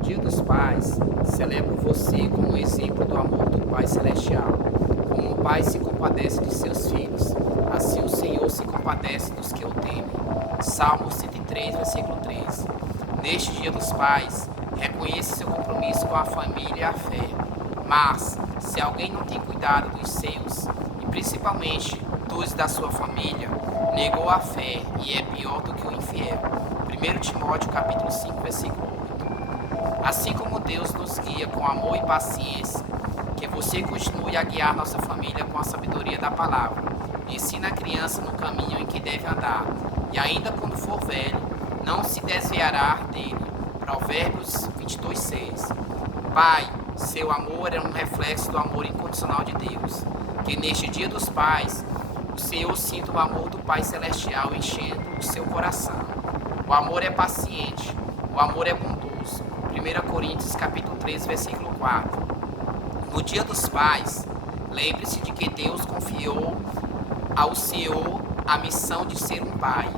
Dia dos Pais, celebro você como exemplo do amor do Pai Celestial. Como o Pai se compadece de seus filhos, assim o Senhor se compadece dos que o temem. Salmo 103, versículo 3. Neste Dia dos Pais, reconheça seu compromisso com a família e a fé. Mas, se alguém não tem cuidado dos seus, e principalmente dos da sua família, negou a fé e é pior do que o infiel. 1 Timóteo capítulo 5, versículo 8. Assim como Deus nos guia com amor e paciência, que você continue a guiar nossa família com a sabedoria da palavra. Ensina a criança no caminho em que deve andar, e ainda quando for velho, não se desviará dele. Provérbios 22, 6. Pai, seu amor é um reflexo do amor incondicional de Deus. Que neste Dia dos Pais, o Senhor sinta o amor do Pai Celestial enchendo o seu coração. O amor é paciente, o amor é bondoso. 1 Coríntios capítulo 3, versículo 4. No Dia dos Pais, lembre-se de que Deus confiou ao Senhor a missão de ser um pai.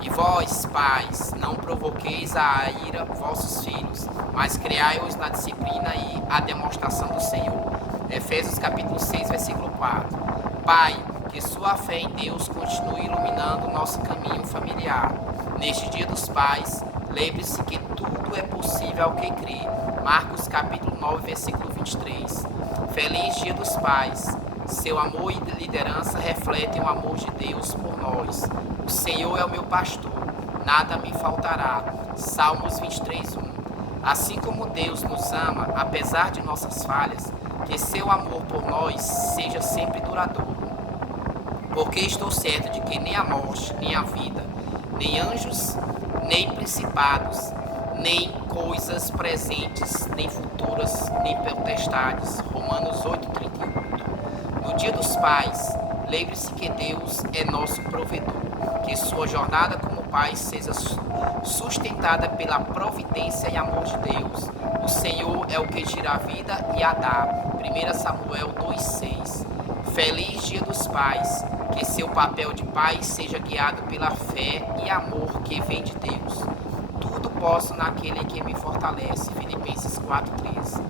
E vós, pais, não provoqueis a ira vossos filhos, mas criai-os na disciplina e a demonstração do Senhor. Efésios capítulo 6, versículo 4. Pai, que sua fé em Deus continue iluminando o nosso caminho familiar. Neste Dia dos Pais, lembre-se que tudo é possível ao que crê. Marcos capítulo 9, versículo 23. Feliz Dia dos Pais. Seu amor e liderança refletem o amor de Deus por nós. O Senhor é o meu pastor, nada me faltará. Salmos 23, 1. Assim como Deus nos ama, apesar de nossas falhas, que seu amor por nós seja sempre duradouro. Porque estou certo de que nem a morte, nem a vida, nem anjos, nem principados, nem coisas presentes, nem futuras, nem potestades. Romanos 8:38. No Dia dos Pais, lembre-se que Deus é nosso provedor, que sua jornada como pai seja sustentada pela providência e amor de Deus. O Senhor é o que tira a vida e a dá. 1 Samuel 2:6. Feliz Dia dos Pais, que seu papel de pai seja guiado pela fé e amor que vem de Deus. Tudo posso naquele que me fortalece. Filipenses 4:13.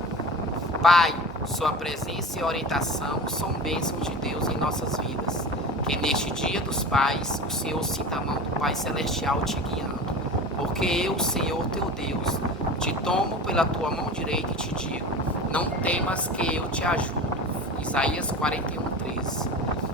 Pai, sua presença e orientação são bênçãos de Deus em nossas vidas. Que neste Dia dos Pais, o Senhor sinta a mão do Pai Celestial te guiando. Porque eu, Senhor teu Deus, te tomo pela tua mão direita e te digo, não temas que eu te ajudo. Isaías 41:13.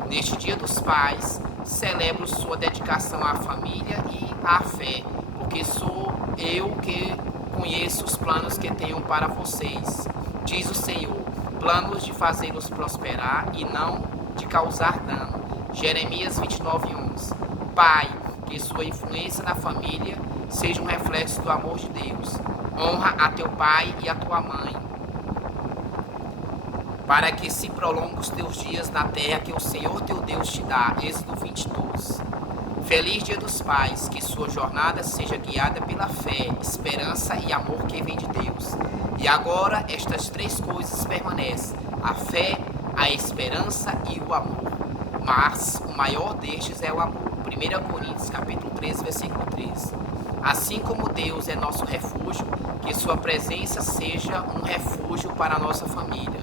Neste Dia dos Pais, celebro sua dedicação à família e à fé, porque sou eu que conheço os planos que tenho para vocês, diz o Senhor, planos de fazê-los prosperar e não de causar dano. Jeremias 29:11. Pai, que sua influência na família seja um reflexo do amor de Deus. Honra a teu pai e a tua mãe, para que se prolongue os teus dias na terra que o Senhor teu Deus te dá. Êxodo 20:12. Feliz Dia dos Pais, que sua jornada seja guiada pela fé, esperança e amor que vem de Deus. E agora estas três coisas permanecem: a fé, a esperança e o amor. Mas o maior destes é o amor. 1 Coríntios capítulo 13, versículo 13. Assim como Deus é nosso refúgio, que sua presença seja um refúgio para a nossa família.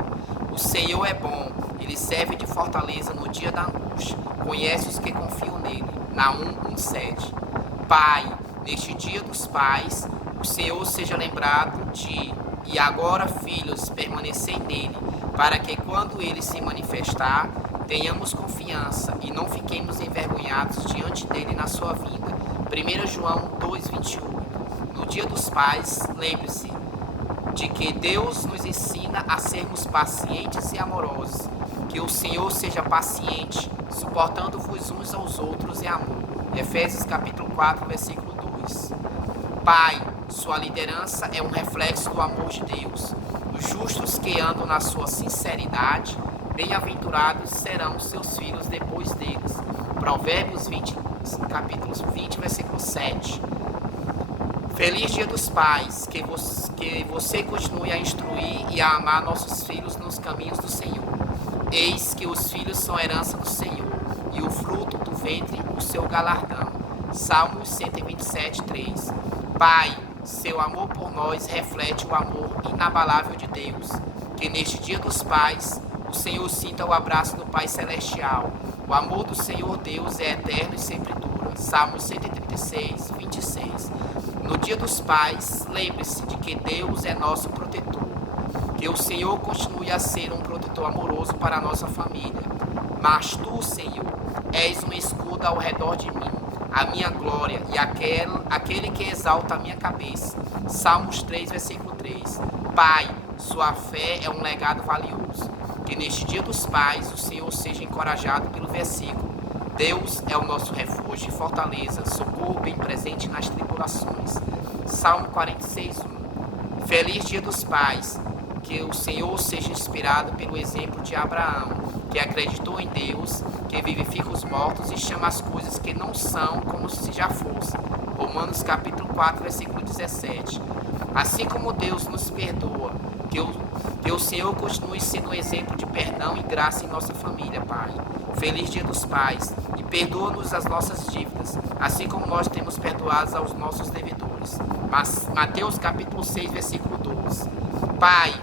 O Senhor é bom, ele serve de fortaleza no dia da angústia. Conhece os que confiam nele. Naum 1:7. Pai, neste Dia dos Pais, o Senhor seja lembrado de, e agora, filhos, permanecei nele, para que quando ele se manifestar, tenhamos confiança e não fiquemos envergonhados diante dele na sua vinda. 1 João 2:21. No Dia dos Pais, lembre-se de que Deus nos ensina a sermos pacientes e amorosos. Que o Senhor seja paciente, suportando-vos uns aos outros em amor. Efésios capítulo 4, versículo 2. Pai, sua liderança é um reflexo do amor de Deus. Os justos que andam na sua sinceridade, bem-aventurados serão seus filhos depois deles. Provérbios 20, capítulo 20, versículo 7. Feliz Dia dos Pais, que você continue a instruir e a amar nossos filhos nos caminhos do Senhor. Eis que os filhos são herança do Senhor, e o fruto do ventre o seu galardão. Salmos 127:3. Pai, Seu amor por nós reflete o amor inabalável de Deus. Que neste dia dos pais, o Senhor sinta o abraço do Pai Celestial. O amor do Senhor Deus é eterno e sempre dura. Salmo 136, 26. No dia dos pais, lembre-se de que Deus é nosso protetor. Que o Senhor continue a ser um protetor amoroso para a nossa família. Mas tu, Senhor, és um escudo ao redor de mim, a minha glória e aquele que exalta a minha cabeça. Salmos 3, versículo 3. Pai, sua fé é um legado valioso. Que neste dia dos pais o Senhor seja encorajado pelo versículo: Deus é o nosso refúgio e fortaleza, socorro bem presente nas tribulações. Salmo 46, 1. Feliz dia dos pais. Que o Senhor seja inspirado pelo exemplo de Abraão, que acreditou em Deus, que vivifica os mortos e chama as coisas que não são como se já fossem. Romanos capítulo 4, versículo 17. Assim como Deus nos perdoa, que o Senhor continue sendo um exemplo de perdão e graça em nossa família, Pai. Feliz dia dos pais, e perdoa-nos as nossas dívidas, assim como nós temos perdoado aos nossos devedores. Mateus capítulo 6, versículo 12. Pai,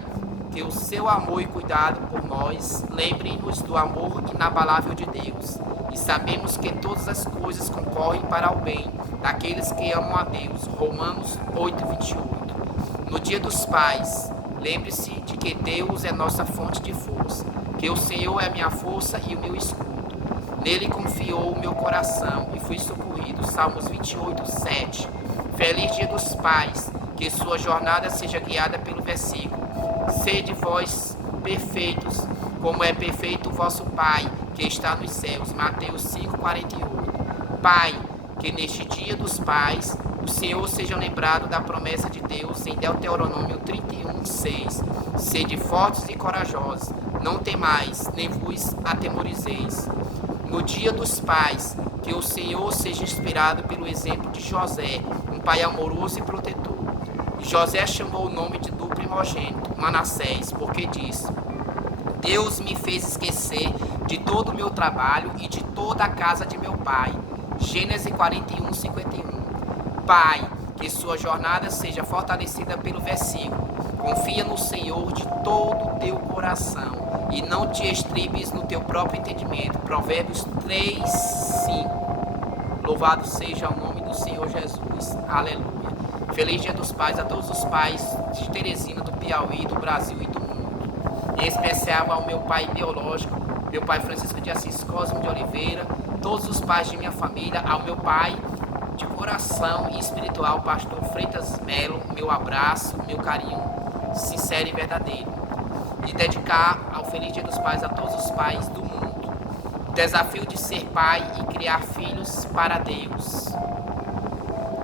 que o seu amor e cuidado por nós lembrem-nos do amor inabalável de Deus. E sabemos que todas as coisas concorrem para o bem daqueles que amam a Deus. Romanos 8, 28. No dia dos pais, lembre-se de que Deus é nossa fonte de força, que o Senhor é a minha força e o meu escudo. Nele confiou o meu coração e fui socorrido. Salmos 28, 7. Feliz dia dos pais, que sua jornada seja guiada pelo versículo: Sede vós perfeitos, como é perfeito o vosso Pai, que está nos céus. Mateus 5, 48. Pai, que neste dia dos pais, o Senhor seja lembrado da promessa de Deus em Deuteronômio 31, 6. Sede fortes e corajosos, não temais, nem vos atemorizeis. No dia dos pais, que o Senhor seja inspirado pelo exemplo de José, um pai amoroso e protetor. José chamou o nome do primogênito, Manassés, porque disse: Deus me fez esquecer de todo o meu trabalho e de toda a casa de meu pai. Gênesis 41, 51. Pai, que sua jornada seja fortalecida pelo versículo: Confia no Senhor de todo o teu coração e não te estribes no teu próprio entendimento. Provérbios 3, 5. Louvado seja o nome do Senhor Jesus. Aleluia. Feliz dia dos pais a todos os pais de Teresina, do Piauí, do Brasil e do mundo. Em especial ao meu pai biológico, meu pai Francisco de Assis Cosme de Oliveira, todos os pais de minha família, ao meu pai de coração e espiritual, pastor Freitas Melo, meu abraço, meu carinho sincero e verdadeiro. E dedicar ao Feliz Dia dos Pais a todos os pais do mundo. O desafio de ser pai e criar filhos para Deus.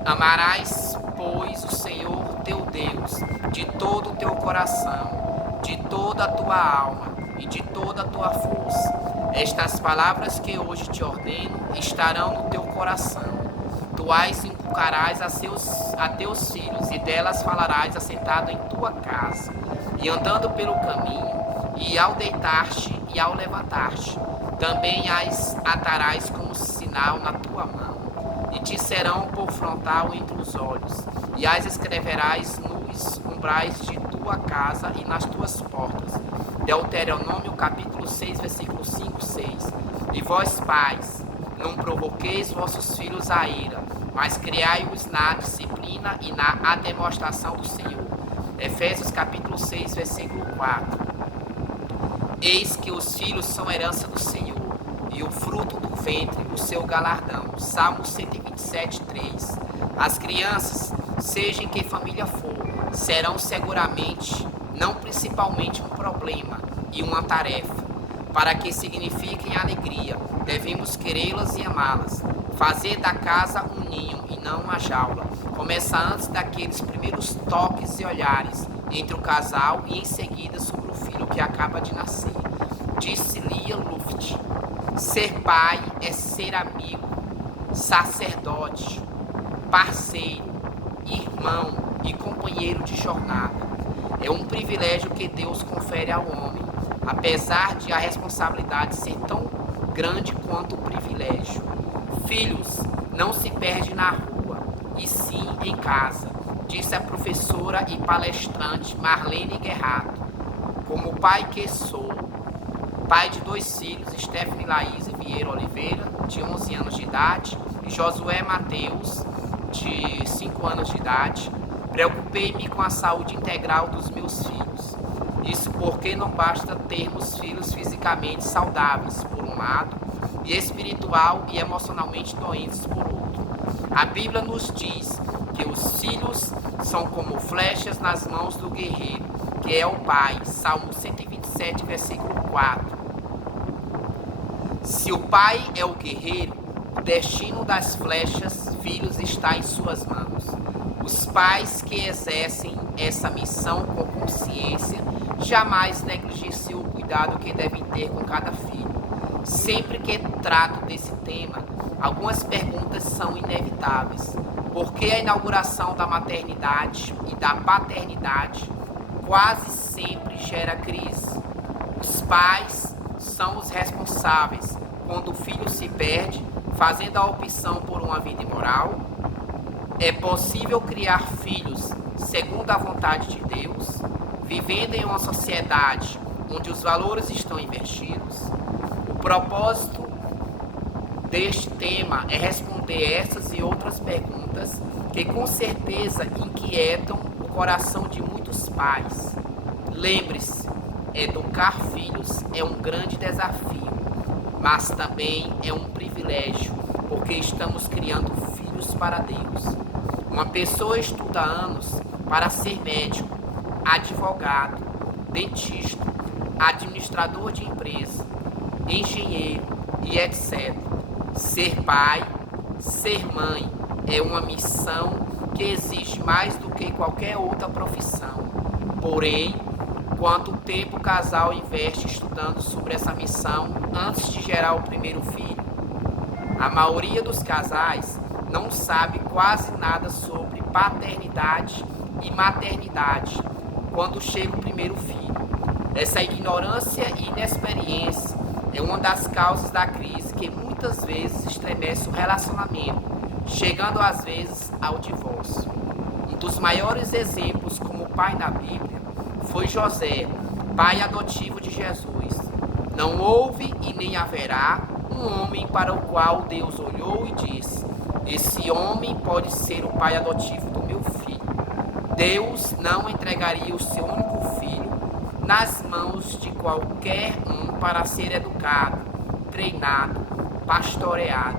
Amarás, pois, o Senhor teu Deus de todo o teu coração, de toda a tua alma e de toda a tua força. Estas palavras que hoje te ordeno estarão no teu coração. Tu as inculcarás a teus filhos, e delas falarás assentado em tua casa, e andando pelo caminho, e ao deitar-te e ao levantar-te. Também as atarás como sinal na tua mão, e te serão por frontal entre os olhos, e as escreverás nos umbrais de tua casa e nas tuas portas. Deuteronômio capítulo 6, versículo 5, 6. E vós, pais, não provoqueis vossos filhos à ira, mas criai-os na disciplina e na ademostração do Senhor. Efésios capítulo 6, versículo 4. Eis que os filhos são herança do Senhor, e o fruto do ventre, o seu galardão. Salmo 127, 3. As crianças, seja em que família for, serão seguramente, não principalmente, um problema e uma tarefa. Para que signifiquem alegria, devemos querê-las e amá-las. Fazer da casa um ninho e não uma jaula. Começa antes daqueles primeiros toques e olhares entre o casal e em seguida sobre o filho que acaba de nascer. Disse Lia Luft: ser pai é ser amigo, sacerdote, parceiro, irmão e companheiro de jornada. É um privilégio que Deus confere ao homem, apesar de a responsabilidade ser tão grande quanto o privilégio. Filhos, não se perde na rua, e sim em casa. disse a professora e palestrante Marlene Guerrato. Como pai que sou, pai de 2 filhos, Stephanie Laís Vieira Oliveira, de 11 anos de idade, e Josué Mateus, de 5 anos de idade, preocupei-me com a saúde integral dos meus filhos. Isso porque não basta termos filhos fisicamente saudáveis, por um lado, e espiritual e emocionalmente doentes, por outro. A Bíblia nos diz que os filhos são como flechas nas mãos do guerreiro, que é o Pai. Salmo 127, versículo 4. Se o Pai é o guerreiro, o destino das flechas, filhos, está em suas mãos. Os pais que exercem essa missão com consciência jamais negligenciam o cuidado que devem ter com cada filho. Sempre que trato desse tema, algumas perguntas são inevitáveis. Por que a inauguração da maternidade e da paternidade quase sempre gera crise? Os pais são os responsáveis quando o filho se perde, fazendo a opção por uma vida imoral? É possível criar filhos segundo a vontade de Deus, vivendo em uma sociedade onde os valores estão invertidos? O propósito deste tema é responder essas e outras perguntas que com certeza inquietam o coração de muitos pais. Lembre-se, educar filhos é um grande desafio, mas também é um privilégio, porque estamos criando filhos para Deus. Uma pessoa estuda anos para ser médico, advogado, dentista, administrador de empresa, engenheiro e etc. Ser pai, ser mãe é uma missão que exige mais do que qualquer outra profissão. Porém, quanto tempo o casal investe estudando sobre essa missão antes de gerar o primeiro filho? A maioria dos casais não sabe quase nada sobre paternidade e maternidade quando chega o primeiro filho. Essa ignorância e inexperiência é uma das causas da crise que muitas vezes estremece o relacionamento, chegando às vezes ao divórcio. Um dos maiores exemplos como pai na Bíblia foi José, pai adotivo de Jesus. Não houve e nem haverá um homem para o qual Deus olhou e disse: esse homem pode ser o pai adotivo do meu filho. Deus não entregaria o seu único filho nas mãos de qualquer um para ser educado, treinado, pastoreado.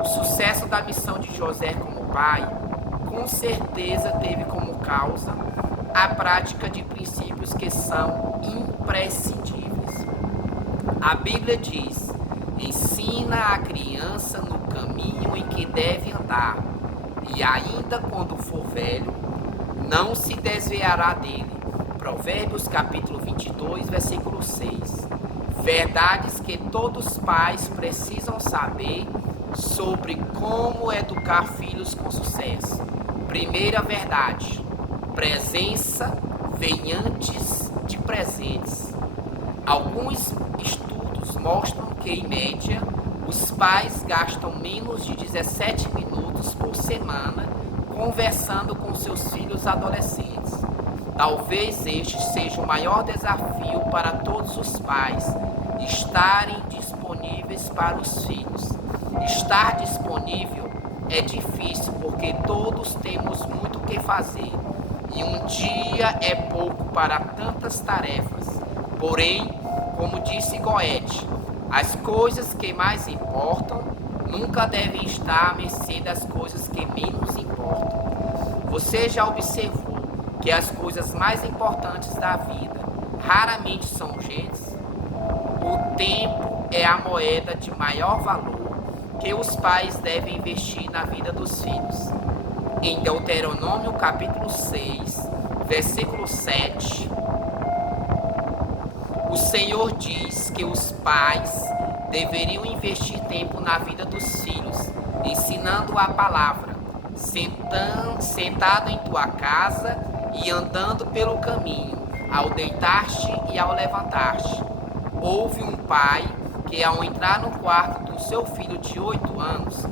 O sucesso da missão de José como pai, com certeza teve como causa a prática de princípios que são imprescindíveis. A Bíblia diz: ensina a criança no caminho em que deve andar, e ainda quando for velho, não se desviará dele. Provérbios capítulo 22, versículo 6. Verdades que todos os pais precisam saber sobre como educar filhos com sucesso. Primeira verdade: presença vem antes de presentes. Alguns estudos mostram que, em média, os pais gastam menos de 17 minutos por semana conversando com seus filhos adolescentes. Talvez este seja o maior desafio para todos os pais: estarem disponíveis para os filhos. Estar disponível é difícil porque todos temos muito o que fazer e um dia é pouco para tantas tarefas. Porém, como disse Goethe, as coisas que mais importam nunca devem estar à mercê das coisas que menos importam. Você já observou que as coisas mais importantes da vida raramente são urgentes? O tempo é a moeda de maior valor que os pais devem investir na vida dos filhos. Em Deuteronômio capítulo 6, versículo 7, o Senhor diz que os pais deveriam investir tempo na vida dos filhos, ensinando a palavra, sentado em tua casa e andando pelo caminho, ao deitar-te e ao levantar-te. Houve um pai que, ao entrar no quarto do seu filho de 8 anos,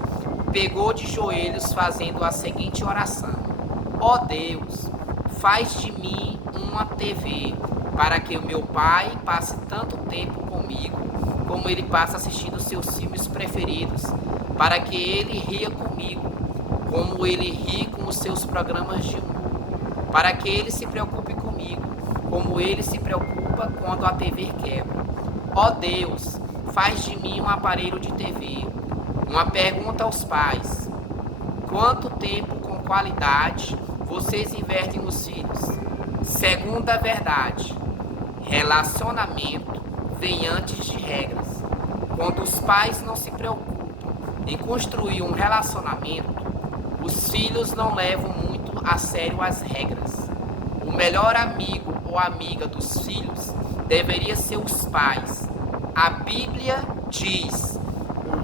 pegou de joelhos fazendo a seguinte oração: Ó Deus, faz de mim uma TV, para que o meu pai passe tanto tempo comigo, como ele passa assistindo seus filmes preferidos, para que ele ria comigo, como ele ri com os seus programas de humor, para que ele se preocupe comigo, como ele se preocupa quando a TV quebra. Ó Deus, faz de mim um aparelho de TV. Uma pergunta aos pais: quanto tempo com qualidade vocês investem nos filhos? Segunda verdade: relacionamento vem antes de regras. Quando os pais não se preocupam em construir um relacionamento, os filhos não levam muito a sério as regras. O melhor amigo ou amiga dos filhos deveria ser os pais. A Bíblia diz: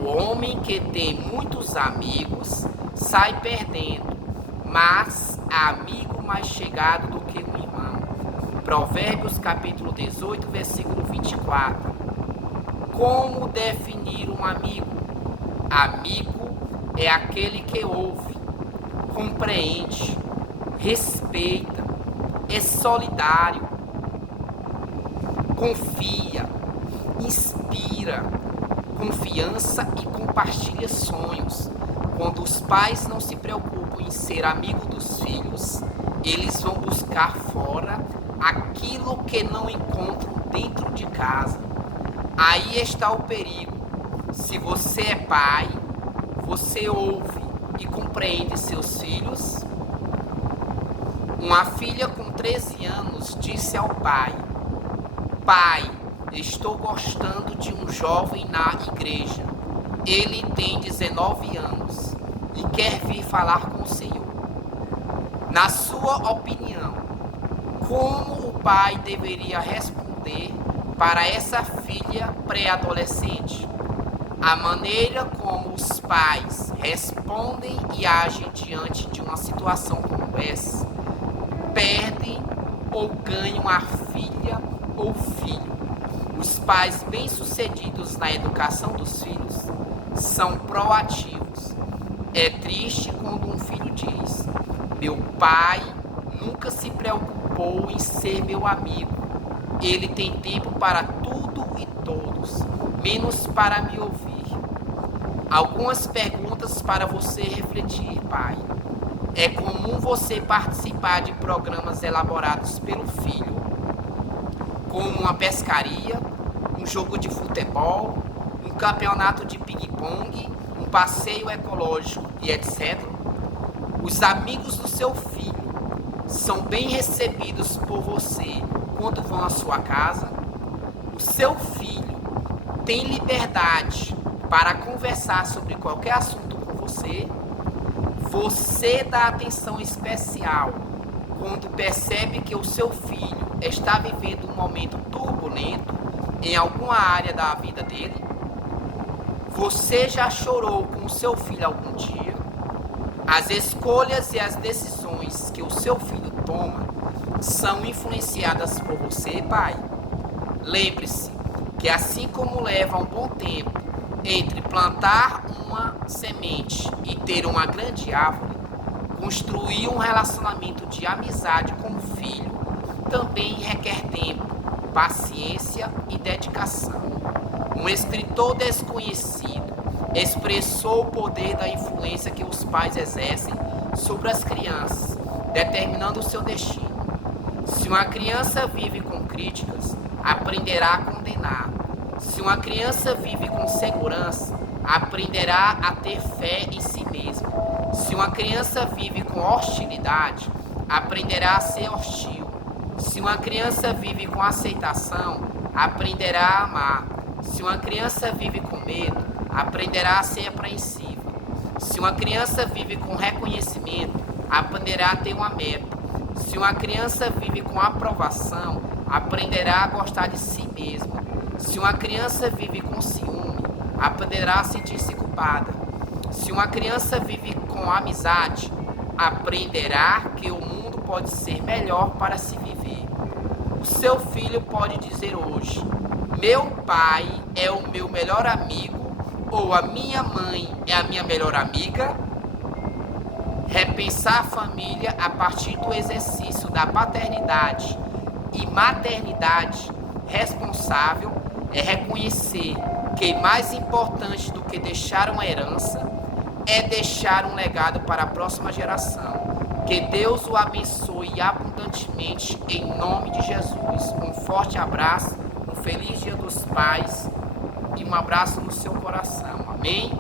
o homem que tem muitos amigos sai perdendo, mas há amigo mais chegado do que um irmão. Provérbios capítulo 18, versículo 24. Como definir um amigo? Amigo é aquele que ouve, compreende, respeita, é solidário, confia, inspira confiança e compartilha sonhos. Quando os pais não se preocupam em ser amigo dos filhos, eles vão buscar fora aquilo que não encontram dentro de casa. Aí está o perigo. Se você é pai, você ouve e compreende seus filhos? Uma filha com 13 anos disse ao pai: pai, estou gostando de um jovem na igreja. Ele tem 19 anos e quer vir falar com o Senhor. Na sua opinião, como o pai deveria responder para essa filha pré-adolescente? A maneira como os pais respondem e agem diante de uma situação como essa perdem ou ganham a filha ou filho. Os pais bem-sucedidos na educação dos filhos são proativos. É triste quando um filho diz: meu pai nunca se preocupou em ser meu amigo. Ele tem tempo para tudo e todos, menos para me ouvir. Algumas perguntas para você refletir, pai. É comum você participar de programas elaborados pelo filho, como uma pescaria, um jogo de futebol, um campeonato de ping-pong, um passeio ecológico e etc. Os amigos do seu filho são bem recebidos por você quando vão à sua casa? O seu filho tem liberdade para conversar sobre qualquer assunto com você? Você dá atenção especial quando percebe que o seu filho está vivendo um momento turbulento em alguma área da vida dele? Você já chorou com o seu filho algum dia? As escolhas e as decisões que o seu filho toma são influenciadas por você, pai? Lembre-se que assim como leva um bom tempo entre plantar uma semente e ter uma grande árvore, construir um relacionamento de amizade com o filho também requer tempo, paciência e dedicação. Um escritor desconhecido expressou o poder da influência que os pais exercem sobre as crianças, determinando o seu destino. Se uma criança vive com críticas, aprenderá a condenar. Se uma criança vive com segurança, aprenderá a ter fé em si mesma. Se uma criança vive com hostilidade, aprenderá a ser hostil. Se uma criança vive com aceitação, aprenderá a amar. Se uma criança vive com medo, aprenderá a ser apreensiva. Se uma criança vive com reconhecimento, aprenderá a ter uma meta. Se uma criança vive com aprovação, aprenderá a gostar de si mesma. Se uma criança vive com ciúme, aprenderá a sentir-se culpada. Se uma criança vive com amizade, aprenderá que o mundo pode ser melhor para se viver. O seu filho pode dizer hoje: meu pai é o meu melhor amigo, ou a minha mãe é a minha melhor amiga? Repensar a família a partir do exercício da paternidade e maternidade responsável é reconhecer que mais importante do que deixar uma herança é deixar um legado para a próxima geração. Que Deus o abençoe abundantemente em nome de Jesus. Um forte abraço, um feliz Dia dos Pais e um abraço no seu coração. Amém?